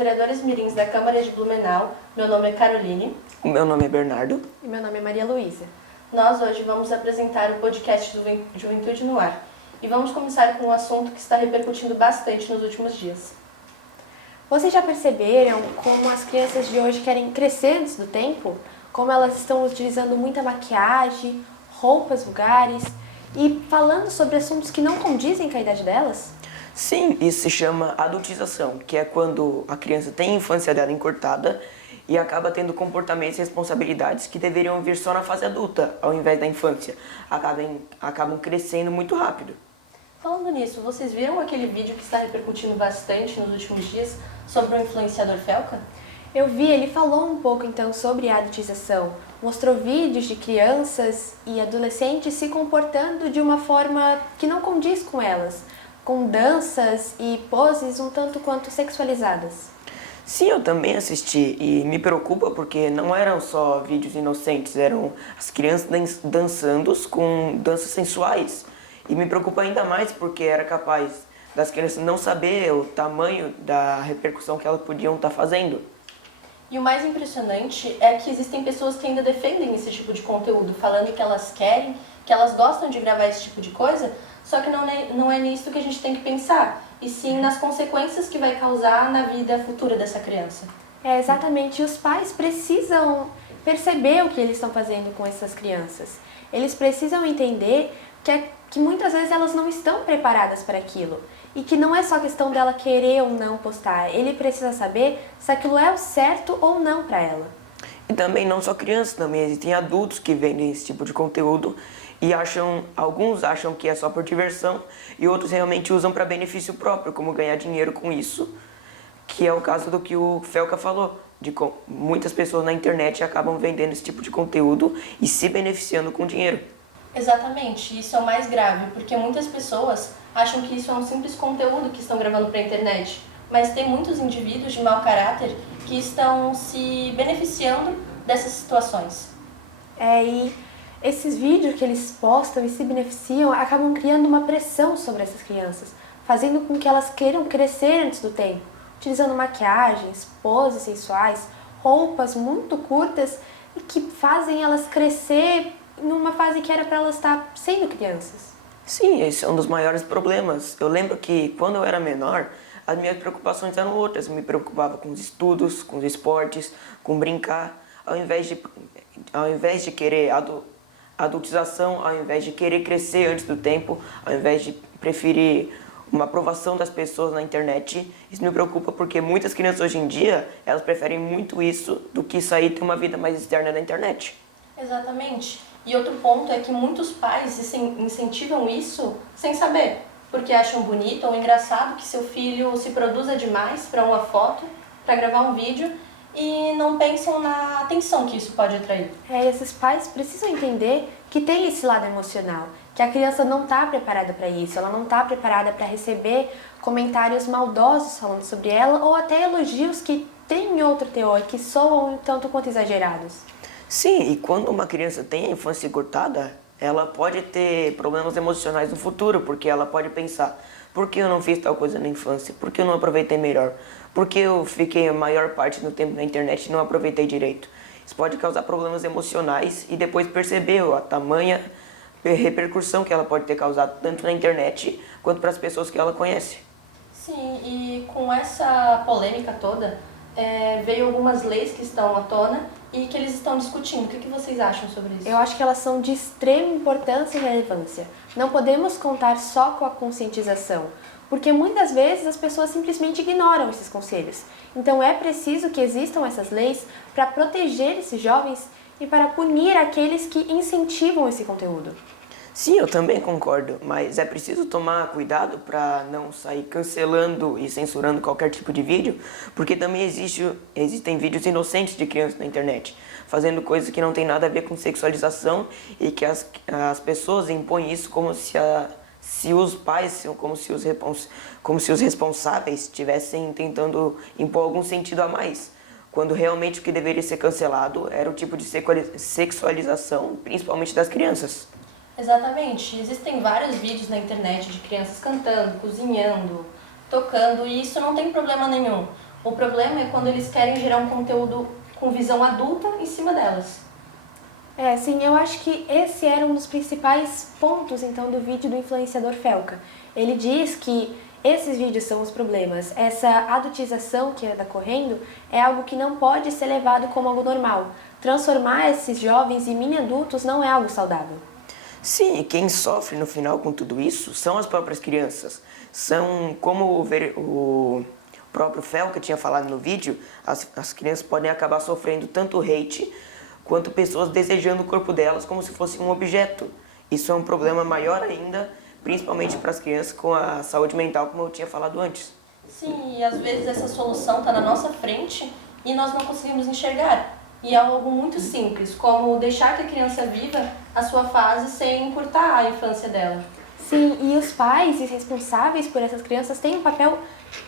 vereadores mirins da Câmara de Blumenau. Meu nome é Caroline. O meu nome é Bernardo. E meu nome é Maria Luísa. Nós hoje vamos apresentar o podcast do Juventude no Ar. E vamos começar com um assunto que está repercutindo bastante nos últimos dias. Vocês já perceberam como as crianças de hoje querem crescer antes do tempo? Como elas estão utilizando muita maquiagem, roupas vulgares e falando sobre assuntos que não condizem com a idade delas? Sim, isso se chama adultização, que é quando a criança tem a infância dela encurtada e acaba tendo comportamentos e responsabilidades que deveriam vir só na fase adulta, ao invés da infância. Acabam crescendo muito rápido. Falando nisso, vocês viram aquele vídeo que está repercutindo bastante nos últimos dias sobre o influenciador Felca? Eu vi, ele falou um pouco então sobre a adultização, mostrou vídeos de crianças e adolescentes se comportando de uma forma que não condiz com elas, com danças e poses um tanto quanto sexualizadas. Sim, eu também assisti e me preocupa porque não eram só vídeos inocentes, eram as crianças dançando com danças sensuais. E me preocupa ainda mais porque era capaz das crianças não saber o tamanho da repercussão que elas podiam estar fazendo. E o mais impressionante é que existem pessoas que ainda defendem esse tipo de conteúdo, falando que elas querem, que elas gostam de gravar esse tipo de coisa, só que não é nisso que a gente tem que pensar, e sim nas consequências que vai causar na vida futura dessa criança. É, exatamente, e os pais precisam perceber o que eles estão fazendo com essas crianças. Eles precisam entender que muitas vezes elas não estão preparadas para aquilo. E que não é só questão dela querer ou não postar. Ele precisa saber se aquilo é o certo ou não para ela. E também não só crianças, também existem adultos que vendem esse tipo de conteúdo e alguns acham que é só por diversão e outros realmente usam para benefício próprio, como ganhar dinheiro com isso, que é o caso do que o Felca falou, de muitas pessoas na internet acabam vendendo esse tipo de conteúdo e se beneficiando com dinheiro. Exatamente, isso é o mais grave, porque muitas pessoas acham que isso é um simples conteúdo que estão gravando para a internet, mas tem muitos indivíduos de mau caráter que estão se beneficiando dessas situações. E esses vídeos que eles postam e se beneficiam acabam criando uma pressão sobre essas crianças, fazendo com que elas queiram crescer antes do tempo, utilizando maquiagens, poses sensuais, roupas muito curtas e que fazem elas crescer numa fase que era para elas estar sendo crianças. Sim, esse é um dos maiores problemas. Eu lembro que quando eu era menor, as minhas preocupações eram outras. Eu me preocupava com os estudos, com os esportes, com brincar, ao invés de querer adultização, ao invés de querer crescer antes do tempo, ao invés de preferir uma aprovação das pessoas na internet. Isso me preocupa porque muitas crianças hoje em dia, elas preferem muito isso do que sair e ter uma vida mais externa na internet. Exatamente. E outro ponto é que muitos pais incentivam isso sem saber, porque acham bonito ou engraçado que seu filho se produza demais para uma foto, para gravar um vídeo, e não pensam na atenção que isso pode atrair. Esses pais precisam entender que tem esse lado emocional, que a criança não está preparada para isso, ela não está preparada para receber comentários maldosos falando sobre ela ou até elogios que têm outro teor, que soam um tanto quanto exagerados. Sim, e quando uma criança tem a infância encurtada, ela pode ter problemas emocionais no futuro, porque ela pode pensar: por que eu não fiz tal coisa na infância? Por que eu não aproveitei melhor? Por que eu fiquei a maior parte do tempo na internet e não aproveitei direito? Isso pode causar problemas emocionais e depois perceber a tamanha repercussão que ela pode ter causado tanto na internet quanto para as pessoas que ela conhece. Sim, e com essa polêmica toda, veio algumas leis que estão à tona e que eles estão discutindo. O que vocês acham sobre isso? Eu acho que elas são de extrema importância e relevância. Não podemos contar só com a conscientização, porque muitas vezes as pessoas simplesmente ignoram esses conselhos. Então é preciso que existam essas leis para proteger esses jovens e para punir aqueles que incentivam esse conteúdo. Sim, eu também concordo, mas é preciso tomar cuidado para não sair cancelando e censurando qualquer tipo de vídeo, porque também existem vídeos inocentes de crianças na internet, fazendo coisas que não tem nada a ver com sexualização e que as pessoas impõem isso como se os pais, como se os responsáveis estivessem tentando impor algum sentido a mais, quando realmente o que deveria ser cancelado era o tipo de sexualização, principalmente das crianças. Exatamente. Existem vários vídeos na internet de crianças cantando, cozinhando, tocando, e isso não tem problema nenhum. O problema é quando eles querem gerar um conteúdo com visão adulta em cima delas. Sim, eu acho que esse era um dos principais pontos, então, do vídeo do influenciador Felca. Ele diz que esses vídeos são os problemas. Essa adultização que anda correndo é algo que não pode ser levado como algo normal. Transformar esses jovens em mini-adultos não é algo saudável. Sim, e quem sofre no final com tudo isso são as próprias crianças. São, como o próprio Felca tinha falado no vídeo, as crianças podem acabar sofrendo tanto hate quanto pessoas desejando o corpo delas como se fosse um objeto. Isso é um problema maior ainda, principalmente para as crianças com a saúde mental, como eu tinha falado antes. Sim, e às vezes essa solução está na nossa frente e nós não conseguimos enxergar. E é algo muito simples, como deixar que a criança viva a sua fase sem encurtar a infância dela. Sim, e os pais e responsáveis por essas crianças têm um papel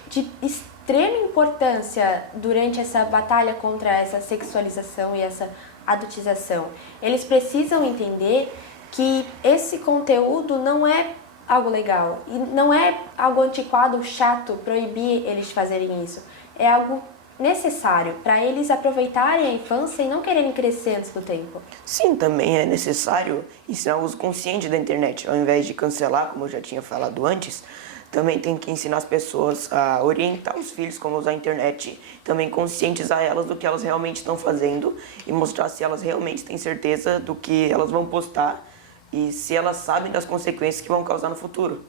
de extrema importância durante essa batalha contra essa sexualização e essa adultização. Eles precisam entender que esse conteúdo não é algo legal e não é algo antiquado, chato, proibir eles de fazerem isso. É algo necessário para eles aproveitarem a infância e não quererem crescer antes do tempo. Sim, também é necessário ensinar o uso consciente da internet, ao invés de cancelar, como eu já tinha falado antes. Também tem que ensinar as pessoas a orientar os filhos como usar a internet, também conscientizar elas do que elas realmente estão fazendo e mostrar se elas realmente têm certeza do que elas vão postar e se elas sabem das consequências que vão causar no futuro.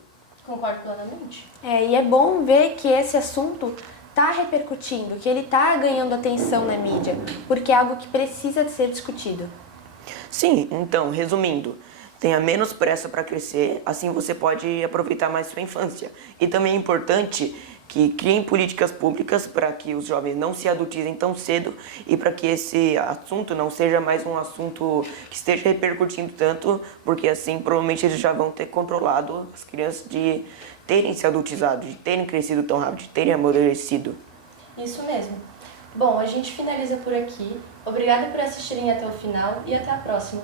Concordo plenamente. E é bom ver que esse assunto está repercutindo, que ele está ganhando atenção na mídia, porque é algo que precisa de ser discutido. Sim, então, resumindo, tenha menos pressa para crescer, assim você pode aproveitar mais sua infância. E também é importante que criem políticas públicas para que os jovens não se adultizem tão cedo e para que esse assunto não seja mais um assunto que esteja repercutindo tanto, porque assim provavelmente eles já vão ter controlado as crianças de terem se adultizado, de terem crescido tão rápido, de terem amadurecido. Isso mesmo. Bom, a gente finaliza por aqui. Obrigada por assistirem até o final e até a próxima.